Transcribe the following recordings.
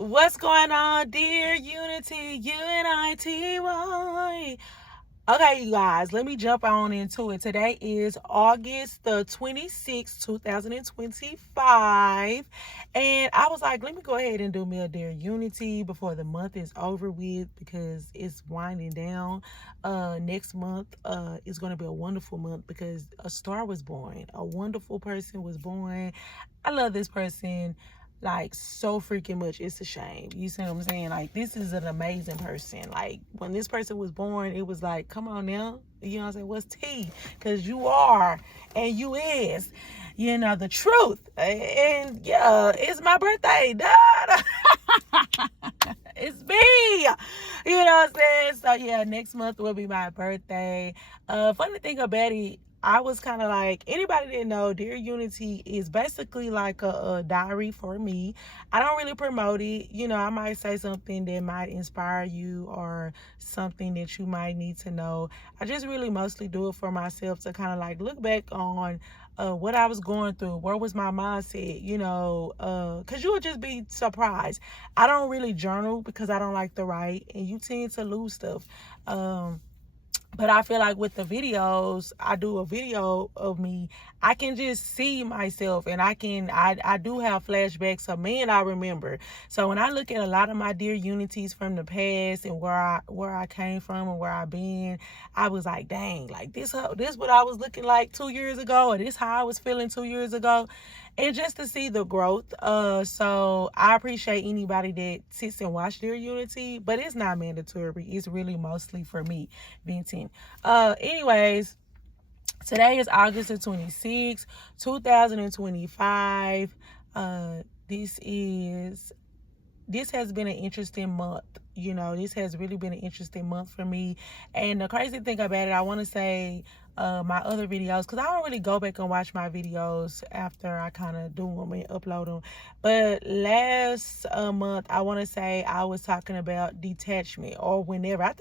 What's going on, dear Unity, UNITY? Okay, you guys, let me jump on into it. Today is August the 26th, 2025. And I was like, let me go ahead and do me a Dear Unity before the month is over with because it's winding down. Next month is going to be a wonderful month because a star was born. A wonderful person was born. I love this person like so freaking much. It's a shame. You see what I'm saying? Like, this is an amazing person. Like, when this person was born, it was like, come on now. You know what I'm saying? What's T? Because you are and you is, the truth. And yeah, it's my birthday. It's me. You know what I'm saying? So yeah, next month will be my birthday. Funny thing about it, I was kind of like, anybody didn't know, Dear Unity is basically like a diary for me. I don't really promote it. I might say something that might inspire you or something that you might need to know. I just really mostly do it for myself to kind of like look back on what I was going through. Where was my mindset? Because you would just be surprised. I don't really journal because I don't like to write, and you tend to lose stuff. But I feel like with the videos, I do a video of me, I can just see myself, and I do have flashbacks of me, and I remember. So when I look at a lot of my dear unities from the past and where I came from and where I've been, I was like, dang, like this what I was looking like 2 years ago, or this how I was feeling 2 years ago. And just to see the growth. So I appreciate anybody that sits and watch their unity, but it's not mandatory. It's really mostly for me venting. Anyways, today is August the 26th, 2025. This has been an interesting month. This has really been an interesting month for me. And the crazy thing about it, I want to say my other videos, because I don't really go back and watch my videos after I kind of do them and upload them. But last month, I want to say I was talking about detachment, or whenever. I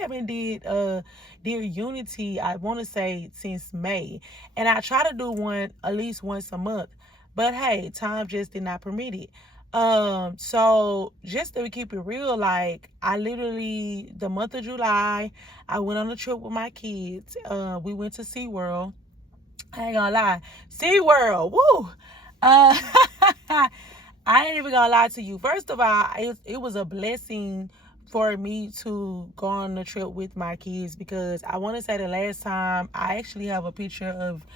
haven't did Dear Unity, I want to say since May. And I try to do one at least once a month. But hey, time just did not permit it. So just to keep it real, like I literally, the month of July, I went on a trip with my kids. We went to SeaWorld. I ain't gonna lie. SeaWorld, woo! Uh, I ain't even gonna lie to you. First of all, it was a blessing for me to go on the trip with my kids, because I want to say the last time, I actually have a picture of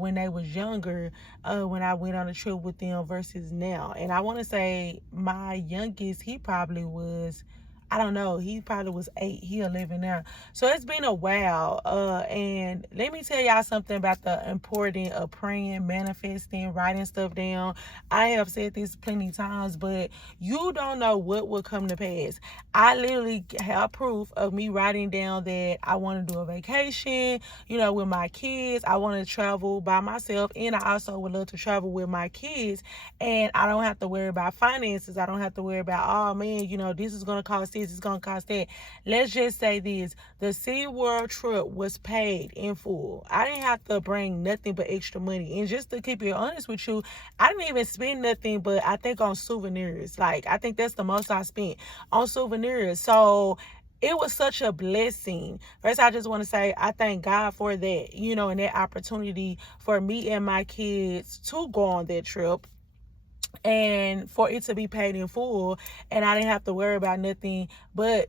when they was younger, when I went on a trip with them versus now. And I want to say my youngest, he probably was, I don't know, he probably was 8. He 11 now. So it's been a while. And let me tell y'all something about the importance of praying, manifesting, writing stuff down. I have said this plenty of times, but you don't know what will come to pass. I literally have proof of me writing down that I want to do a vacation, with my kids. I want to travel by myself, and I also would love to travel with my kids. And I don't have to worry about finances. I don't have to worry about, oh man, this is going to cost this, it's going to cost that. Let's just say this. The SeaWorld trip was paid in full. I didn't have to bring nothing but extra money. And just to keep it honest with you, I didn't even spend nothing but I think on souvenirs. Like, I think that's the most I spent on souvenirs. So it was such a blessing. First, I just want to say I thank God for that, and that opportunity for me and my kids to go on that trip, and for it to be paid in full, and I didn't have to worry about nothing but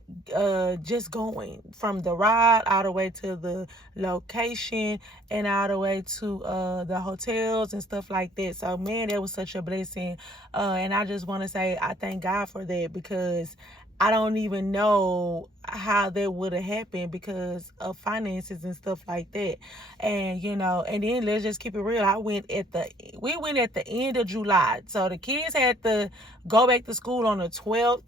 just going from the ride all the way to the location and all the way to the hotels and stuff like that. So man, that was such a blessing, and I just want to say I thank God for that, because I don't even know how that would have happened because of finances and stuff like that. And, and then let's just keep it real. We went at the end of July. So the kids had to go back to school on the 12th.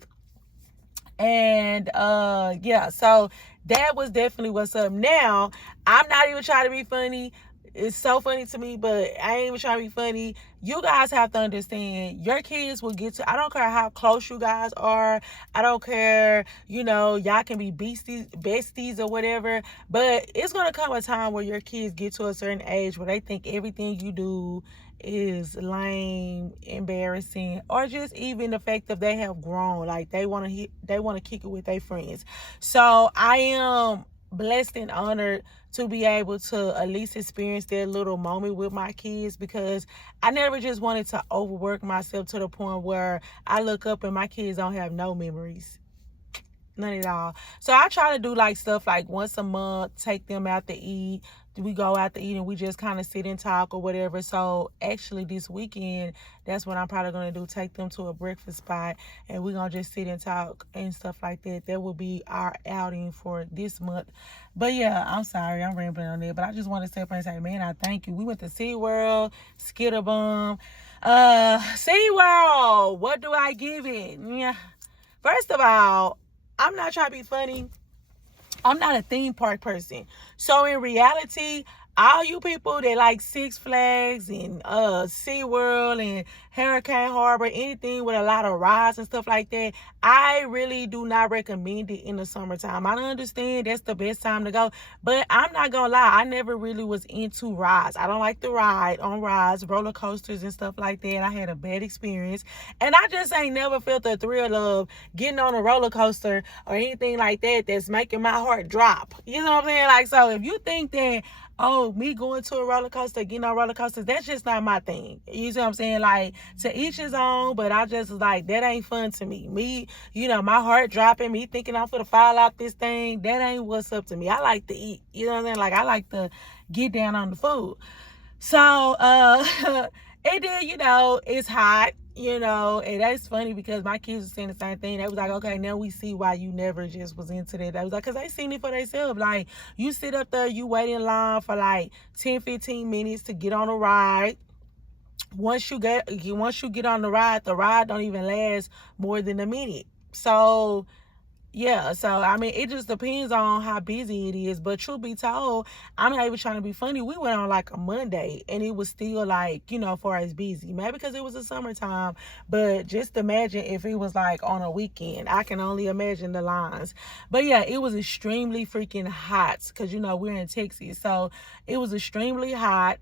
And, yeah, so that was definitely what's up. Now, I'm not even trying to be funny. It's so funny to me, but I ain't even trying to be funny. You guys have to understand, your kids will get to, I don't care how close you guys are. I don't care, y'all can be besties or whatever. But it's going to come a time where your kids get to a certain age where they think everything you do is lame, embarrassing, or just even the fact that they have grown. Like they want to kick it with their friends. So I am blessed and honored to be able to at least experience that little moment with my kids, because I never just wanted to overwork myself to the point where I look up and my kids don't have no memories. None at all. So I try to do like stuff like once a month, take them out to eat. We go out to eat and we just kind of sit and talk or whatever. So actually this weekend, that's what I'm probably going to do. Take them to a breakfast spot and we're going to just sit and talk and stuff like that. That will be our outing for this month. But yeah, I'm sorry, I'm rambling on there. But I just want to step up and say, man, I thank you. We went to SeaWorld, Skitterbum. SeaWorld, what do I give it? Yeah. First of all, I'm not trying to be funny. I'm not a theme park person. So in reality, all you people that like Six Flags and SeaWorld and Hurricane Harbor, anything with a lot of rides and stuff like that, I really do not recommend it in the summertime. I understand that's the best time to go, but I'm not gonna lie, I never really was into rides. I don't like to ride on rides, roller coasters and stuff like that. I had a bad experience, and I just ain't never felt the thrill of getting on a roller coaster or anything like that that's making my heart drop. You know what I'm saying? Like, so if you think that, oh, me going to a roller coaster, getting on roller coasters, that's just not my thing. You see what I'm saying? Like, to each his own, but I just was like, that ain't fun to me. Me, my heart dropping, me thinking I'm gonna fall out this thing, that ain't what's up to me. I like to eat. You know what I'm saying? Like, I like to get down on the food. So, it did, it's hot, and that's funny because my kids were saying the same thing. They was like, okay, now we see why you never just was into that. They was like, because they seen it for themselves. Like, you sit up there, you wait in line for like 10, 15 minutes to get on a ride. Once you get on the ride don't even last more than a minute. So, yeah, so I mean, it just depends on how busy it is. But truth be told, I'm not even trying to be funny. We went on like a Monday and it was still like, far as busy. Maybe because it was the summertime. But just imagine if it was like on a weekend. I can only imagine the lines. But yeah, it was extremely freaking hot because, we're in Texas. So it was extremely hot.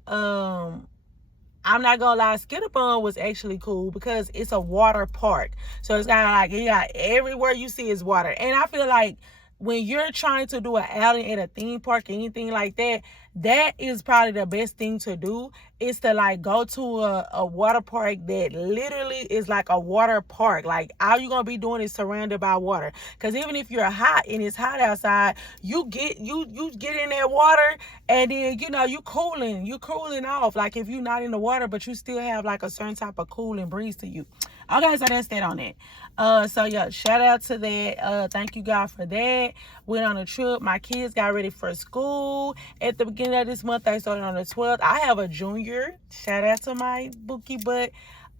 I'm not gonna lie, Skitterbum was actually cool because it's a water park. So it's kind of like, everywhere you see is water. And I feel like when you're trying to do an outing at a theme park or anything like that, that is probably the best thing to do, is to like go to a water park that literally is like a water park. Like, all you're gonna be doing is surrounded by water. Because even if you're hot and it's hot outside, you get in that water and then you cooling off. Like, if you're not in the water but you still have like a certain type of cooling breeze to you. Okay, so that's that on that. So yeah, shout out to that. Thank you God for that. Went on a trip. My kids got ready for school at the beginning of this month. They started on the 12th. I have a junior. Shout out to my bookie butt.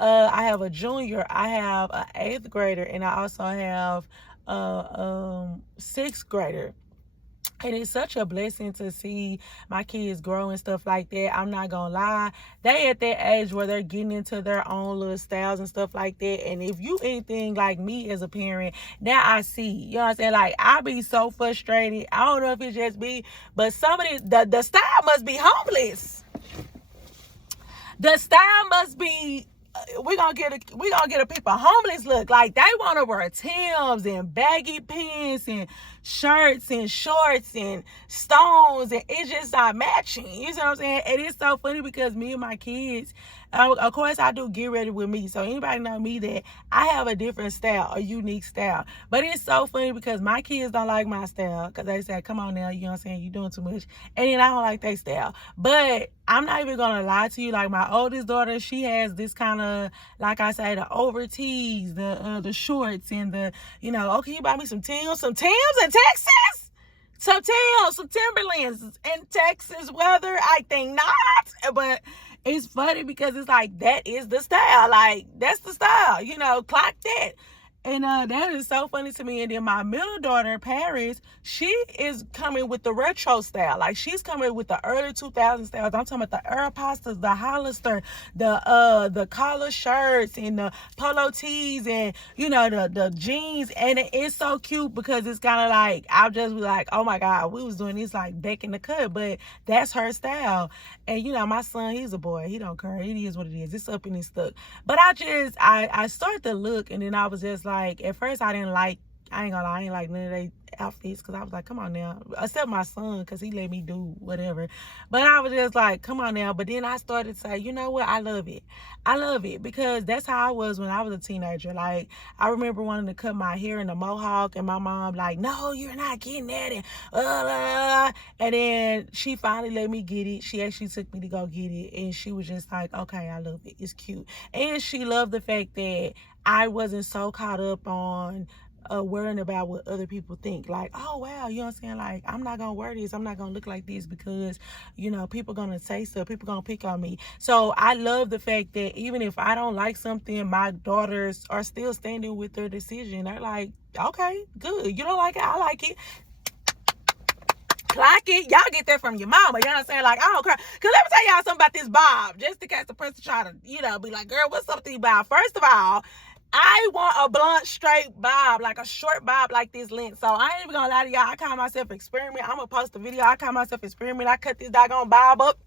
I have a junior. I have an 8th grader, and I also have a 6th grader. And it's such a blessing to see my kids grow and stuff like that. I'm not gonna lie, they at that age where they're getting into their own little styles and stuff like that. And if you anything like me as a parent, now I see, you know what I'm saying? Like, I be so frustrated. I don't know if it's just me, but somebody, the style must be homeless. The style must be, we're gonna get a people homeless look. Like, they want to wear Timbs and baggy pants and shirts and shorts and stones, and it's just not matching. You know what I'm saying? And it's so funny because me and my kids, of course I do get ready with me, so anybody know me that I have a different style, a unique style. But it's so funny because my kids don't like my style because they say, come on now, you know what I'm saying, you doing too much. And then I don't like their style. But I'm not even gonna lie to you, like, my oldest daughter, she has this kind of, like I say, the over tees, the shorts, and the, oh, can you buy me some Timbs in Texas? Some Timbs, some Timberlands in Texas weather? I think not. But it's funny because it's like, that is the style. Like, that's the style, clock that. And that is so funny to me. And then my middle daughter, Paris, she is coming with the retro style. Like, she's coming with the early 2000s styles. I'm talking about the Aeropostales, the Hollister, the collar shirts and the polo tees and, you know, the jeans. And it's so cute because it's kind of like, I'll just be like, oh my God, we was doing this like back in the cut. But that's her style. And, you know, my son, he's a boy. He don't care. It is what it is. It's up and it's stuck. But I started to look, and then I was just like, at first I ain't like none of their outfits, because I was like, come on now, except my son, because he let me do whatever. But I was just like, come on now. But then I started to say, you know what, I love it because that's how I was when I was a teenager. Like, I remember wanting to cut my hair in a mohawk, and my mom like, no, you're not getting that, and then she finally let me get it. She actually took me to go get it, and she was just like, okay, I love it, it's cute. And she loved the fact that I wasn't so caught up on worrying about what other people think. Like, oh wow, you know what I'm saying? Like, I'm not gonna wear this, I'm not gonna look like this because, you know, people gonna say stuff, people gonna pick on me. So I love the fact that even if I don't like something, my daughters are still standing with their decision. They're like, okay, good, you don't like it, I like it. Clock it. Y'all get that from your mama. You know what I'm saying? Like, I don't care. Because let me tell y'all something about this bob. Just in case the person try to, you know, be like, girl, what's up with these bob? First of all, I want a blunt, straight bob, like a short bob like this length. So I ain't even gonna lie to y'all. I call myself experiment. I'm gonna post a video. I call myself experiment. I cut this doggone bob up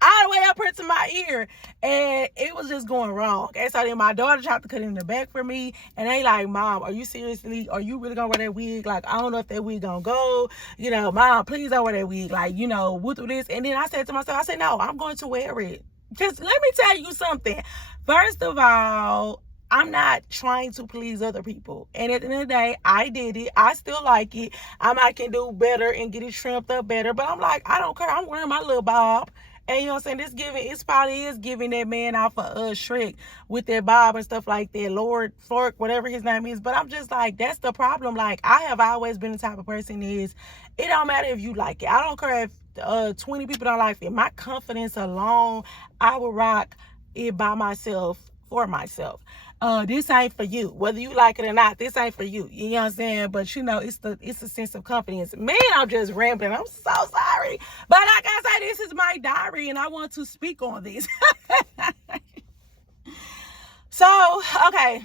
all the way up here to my ear, and it was just going wrong. And so then my daughter tried to cut it in the back for me, and they like, Mom, are you really gonna wear that wig? Like, I don't know if that wig gonna go. You know, Mom, please don't wear that wig. Like, you know, what do this? And then I said to myself, I said, no, I'm going to wear it. Just let me tell you something. First of all, I'm not trying to please other people. And at the end of the day, I did it. I still like it. I can do better and get it trimmed up better. But I'm like, I don't care. I'm wearing my little bob. And you know what I'm saying? It probably is giving that man off of Shrek with that bob and stuff like that. Lord Fork, whatever his name is. But I'm just like, that's the problem. Like, I have always been the type of person it don't matter if you like it. I don't care if 20 people don't like it. My confidence alone, I will rock it by myself, for myself. This ain't for you. Whether you like it or not, this ain't for you. You know what I'm saying? But you know, it's a sense of confidence. Man, I'm just rambling. I'm so sorry. But like I said, this is my diary and I want to speak on this. So, okay.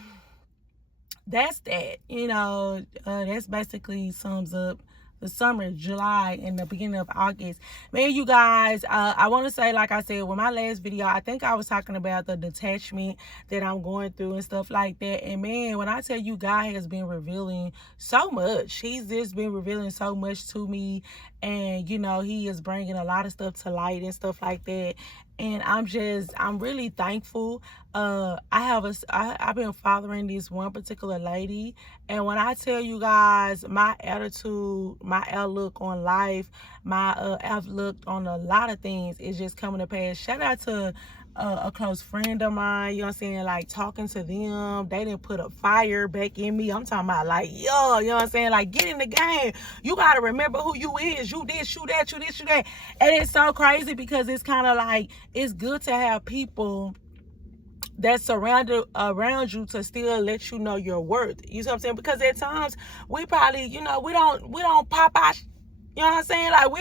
That's that. You know, that's basically sums up the summer, July, and the beginning of August. Man, you guys, I want to say, like I said, with my last video, I think I was talking about the detachment that I'm going through and stuff like that. And man, when I tell you, God has been revealing so much. He's just been revealing so much to me. And, you know, he is bringing a lot of stuff to light and stuff like that. And I'm really thankful. I've been following this one particular lady. And when I tell you guys, my attitude, my outlook on life, my outlook on a lot of things is just coming to pass. Shout out to a close friend of mine, you know what I'm saying, like talking to them, they didn't put a fire back in me. I'm talking about like, yo, you know what I'm saying, like, get in the game. You got to remember who you is. You this, you that, you this, you that. And it's so crazy because it's kind of like, it's good to have people that's surrounded around you to still let you know your worth. You know what I'm saying? Because at times we probably, you know, we don't pop out. You know what I'm saying? Like,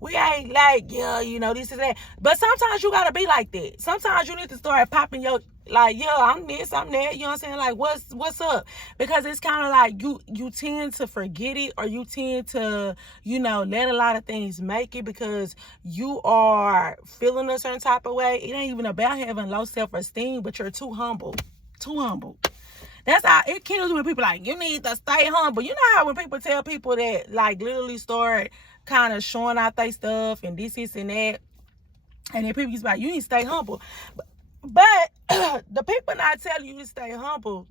we ain't like, yeah, you know, this is that. But sometimes you gotta be like that. Sometimes you need to start popping your, like, yeah, I'm this, I'm that. You know what I'm saying? Like, what's up? Because it's kind of like you tend to forget it, or you tend to, you know, let a lot of things make it because you are feeling a certain type of way. It ain't even about having low self-esteem, but you're too humble. Too humble. That's how it kills when people like, you need to stay humble. You know how when people tell people that, like, literally start kind of showing out their stuff and this and that, and then people just like, you need to stay humble. But the people not telling you to stay humble,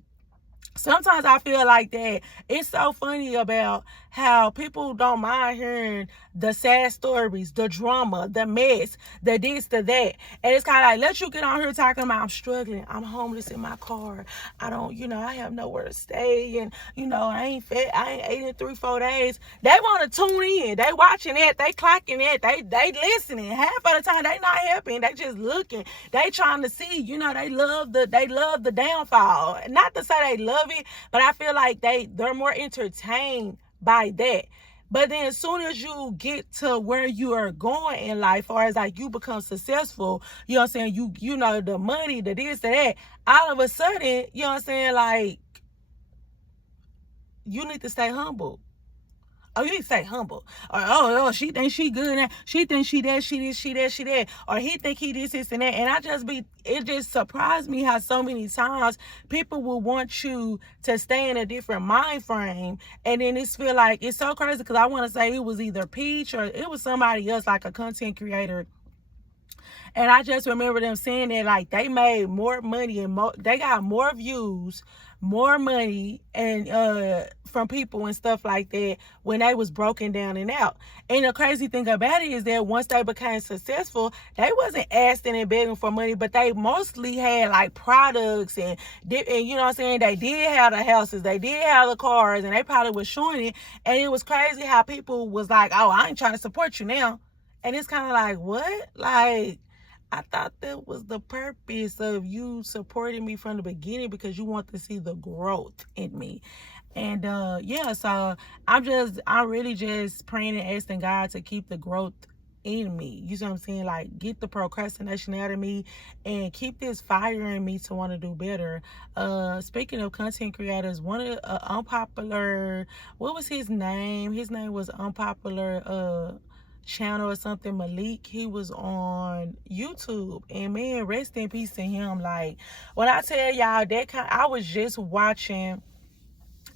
sometimes I feel like that it's so funny about how people don't mind hearing the sad stories, the drama, the mess, the this, the that. And it's kind of like, let you get on here talking about, I'm struggling, I'm homeless in my car, I don't, you know, I have nowhere to stay, and, you know, I ain't fed, I ain't ate in 3-4 days. They want to tune in. They watching it. They clocking it. They listening. Half of the time, they not helping. They just looking. They trying to see, you know, they love the downfall. Not to say they love of it, but I feel like they're more entertained by that. But then as soon as you get to where you are going in life, or as like you become successful, you know what I'm saying, you know, the money, the this, the that, all of a sudden, you know what I'm saying, like, you need to stay humble. Oh, you need to stay humble. Or, oh, she thinks she good at, she thinks she that, she this, she that, she that. Or he think he this, and that. And it just surprised me how so many times people will want you to stay in a different mind frame. And then it's feel like, it's so crazy because I want to say it was either Peach or it was somebody else, like a content creator. And I just remember them saying that, like, they made more money and they got more views, more money, and from people and stuff like that when they was broken down and out. And the crazy thing about it is that once they became successful, they wasn't asking and begging for money, but they mostly had like products and you know what I'm saying, they did have the houses, they did have the cars, and they probably was showing it. And it was crazy how people was like, oh, I ain't trying to support you now. And it's kind of like, what? Like, I thought that was the purpose of you supporting me from the beginning, because you want to see the growth in me. And yeah, so I'm really just praying and asking God to keep the growth in me. You see what I'm saying? Like, get the procrastination out of me and keep this fire in me to want to do better. Speaking of content creators, one of unpopular, what was his name? His name was Unpopular channel or something, Malik. He was on YouTube, and man, rest in peace to him. Like, when I tell y'all that I was just watching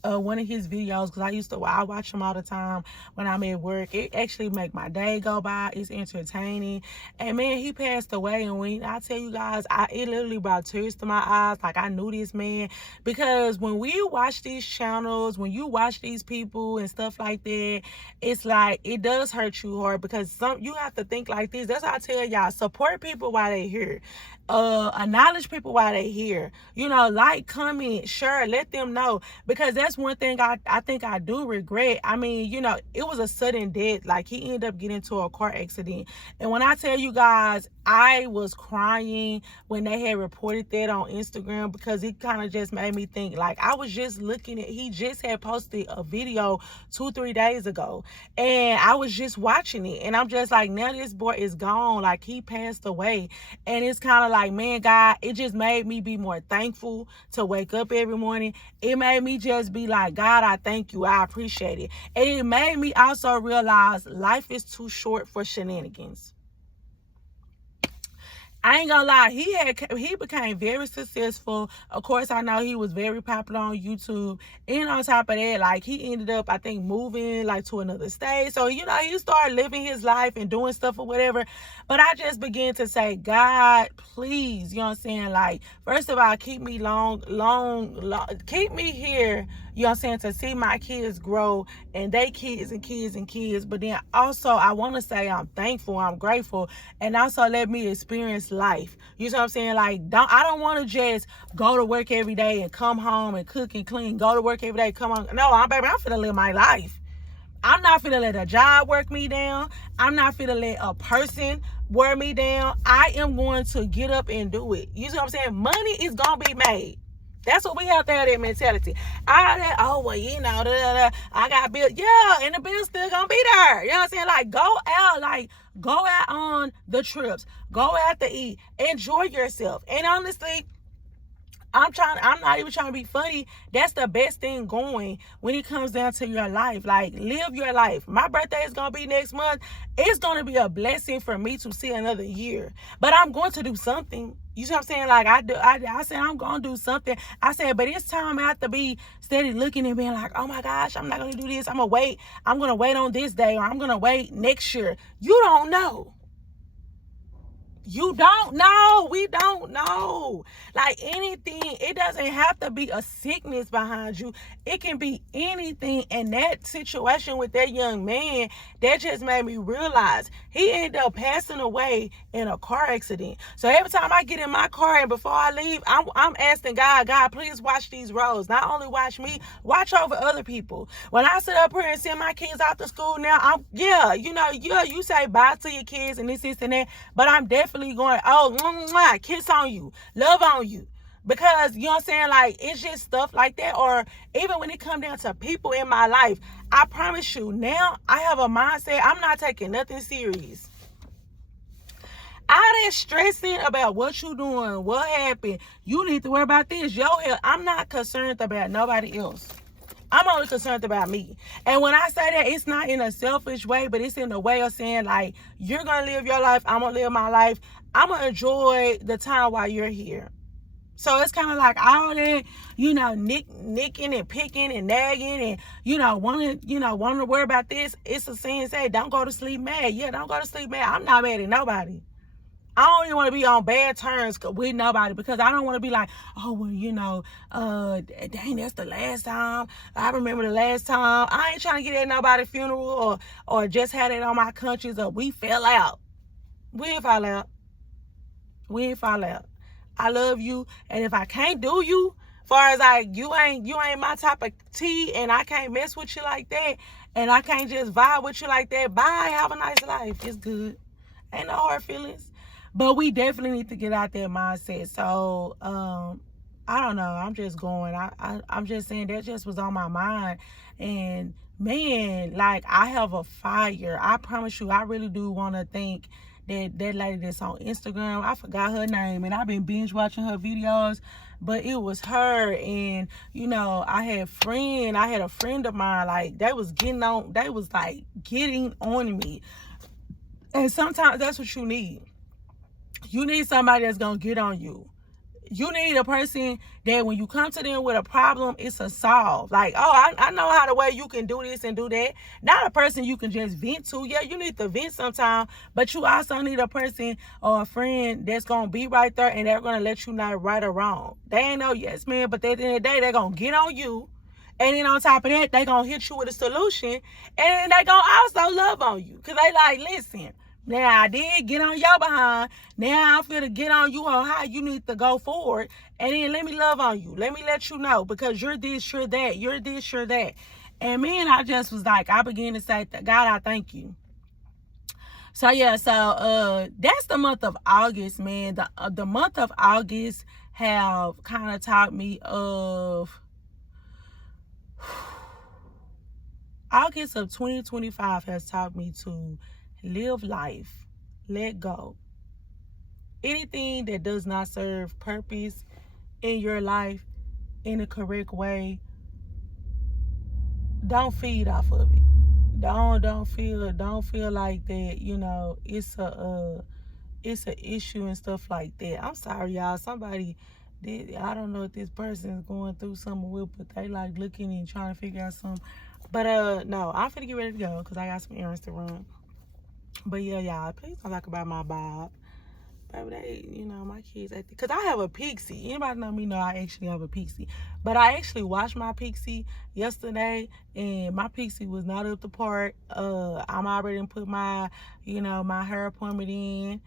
one of his videos, because I watch him all the time when I'm at work. It actually make my day go by. It's entertaining. And man, he passed away, and when I tell you guys, it literally brought tears to my eyes. Like, I knew this man, because when we watch these channels, when you watch these people and stuff like that, it's like, it does hurt you hard, because you have to think like this. That's why I tell y'all, support people while they're here. Acknowledge people while they're here. You know, like, comment, share, let them know, because that's one thing I think I do regret. I mean, you know, it was a sudden death. Like, he ended up getting into a car accident, and when I tell you guys, I was crying when they had reported that on Instagram, because it kind of just made me think. Like, I was just looking at, he just had posted a video 2-3 days ago, and I was just watching it, and I'm just like, now this boy is gone. Like, he passed away. And it's kind of like, man, God, it just made me be more thankful to wake up every morning. It made me just be like, God, I thank you, I appreciate it. And it made me also realize life is too short for shenanigans. I ain't gonna lie, he became very successful. Of course, I know he was very popular on YouTube. And on top of that, like, he ended up, I think, moving like to another state. So, you know, he started living his life and doing stuff or whatever. But I just began to say, God, please, you know what I'm saying? Like, first of all, keep me long, keep me here, you know what I'm saying, to see my kids grow, and they kids and kids and kids. But then also, I want to say I'm thankful, I'm grateful, and also let me experience life. You know what I'm saying? Like, I don't want to just go to work every day and come home and cook and clean, go to work every day, come on. No, I'm finna live my life. I'm not finna let a job work me down. I'm not finna let a person wear me down. I am going to get up and do it. You see what I'm saying? Money is gonna be made. That's what we have to have, that mentality. Oh, well, you know, I got bills. Yeah, and the bills still gonna be there. You know what I'm saying? Like, go out on the trips. Go out to eat. Enjoy yourself. And honestly, I'm not even trying to be funny. That's the best thing going when it comes down to your life. Like, live your life. My birthday is going to be next month. It's going to be a blessing for me to see another year. But I'm going to do something. You see what I'm saying? Like, I said, I'm going to do something. I said, but it's time I have to be steady looking and being like, oh my gosh, I'm not going to do this. I'm going to wait. I'm going to wait on this day, or I'm going to wait next year. You don't know. You don't know. We don't know. Like, anything, it doesn't have to be a sickness behind you. It can be anything. And that situation with that young man, that just made me realize he ended up passing away in a car accident. So every time I get in my car and before I leave, I'm asking God, please watch these roads. Not only watch me, watch over other people. When I sit up here and send my kids out to school now, you say bye to your kids and this and that, but I'm definitely going, kiss on you, love on you. Because, you know what I'm saying, like, it's just stuff like that. Or even when it comes down to people in my life, I promise you, now I have a mindset, I'm not taking nothing serious. All that stressing about what you doing, what happened, you need to worry about this, your health. I'm not concerned about nobody else. I'm only concerned about me. And when I say that, it's not in a selfish way, but it's in a way of saying, like, you're going to live your life, I'm going to live my life. I'm going to enjoy the time while you're here. So it's kind of like all that, you know, nicking and picking and nagging and, you know, wanting to worry about this. It's a saying, say, don't go to sleep mad. Yeah, don't go to sleep mad. I'm not mad at nobody. I don't even want to be on bad terms with nobody, because I don't want to be like, oh, well, you know, dang, that's the last time. I remember the last time. I ain't trying to get at nobody's funeral or just had it on my conscience or we fell out. We ain't fall out. We ain't fall out. I love you, and if I can't do you, far as like you ain't my type of tea, and I can't mess with you like that, and I can't just vibe with you like that, bye, have a nice life. It's good. Ain't no hard feelings. But we definitely need to get out that mindset. So I don't know. I'm just going. I'm just saying that just was on my mind. And man, like, I have a fire. I promise you, I really do want to thank that lady that's on Instagram. I forgot her name, and I've been binge watching her videos, but it was her. And, you know, I had a friend of mine, like, they was like getting on me. And sometimes that's what you need. You need somebody that's going to get on you. You need a person that when you come to them with a problem, it's a solve. Like, oh, I know how the way you can do this and do that. Not a person you can just vent to. Yeah, you need to vent sometime, but you also need a person or a friend that's going to be right there, and they're going to let you know right or wrong. They ain't no yes man, but at the end of the day, they're going to get on you. And then on top of that, they're going to hit you with a solution. And then they're going to also love on you. Because they like, listen, now I did get on your behind. Now I'm finna get on you on how you need to go forward. And then let me love on you. Let me let you know, because you're this, you're that. You're this, you're that. And man, I just was like, I began to say, God, I thank you. So yeah, so that's the month of August, man. The month of August have kind of taught me of August of 2025 has taught me to live life, let go. Anything that does not serve purpose in your life in the correct way, don't feed off of it. Don't feel like that, you know, it's an issue and stuff like that. I'm sorry, y'all. Somebody did, I don't know if this person is going through something with, but they like looking and trying to figure out something. But no, I'm finna get ready to go because I got some errands to run. But yeah, y'all, please don't talk about my Bob. Baby, they, you know, my kids, because I have a Pixie. Anybody know me know I actually have a Pixie. But I actually watched my Pixie yesterday, and my Pixie was not up to par. I'm already put my, you know, my hair appointment in.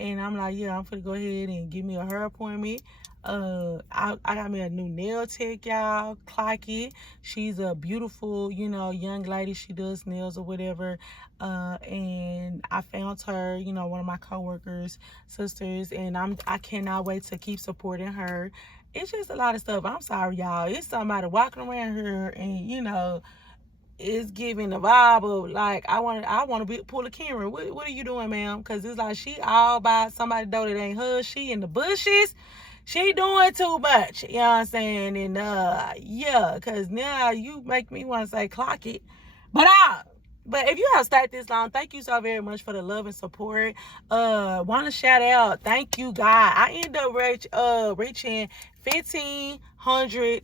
And I'm like, yeah, I'm finna go ahead and give me a hair appointment. I got me a new nail tech, y'all. Clock it. She's a beautiful, you know, young lady. She does nails or whatever. And I found her, you know, one of my coworkers, sisters, and I cannot wait to keep supporting her. It's just a lot of stuff. I'm sorry, y'all. It's somebody walking around here and, you know, it's giving the vibe of like, I want to pull a camera. What are you doing, ma'am? Because it's like she all by somebody though that ain't her. She in the bushes. She doing too much. You know what I'm saying? And yeah, because now you make me want to say clock it. But if you have stayed this long, thank you so very much for the love and support. Want to shout out, thank you, God. I ended up reaching 1,500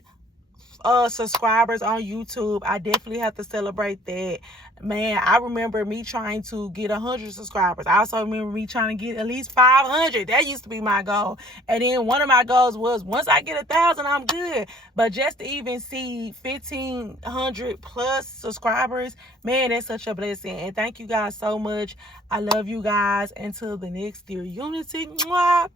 subscribers on YouTube. I definitely have to celebrate that. Man, I remember me trying to get 100 subscribers. I also remember me trying to get at least 500. That used to be my goal. And then one of my goals was, once I get 1,000, I'm good. But just to even see 1,500 plus subscribers, man, that's such a blessing. And thank you guys so much. I love you guys. Until the next Dear Unity. Mwah,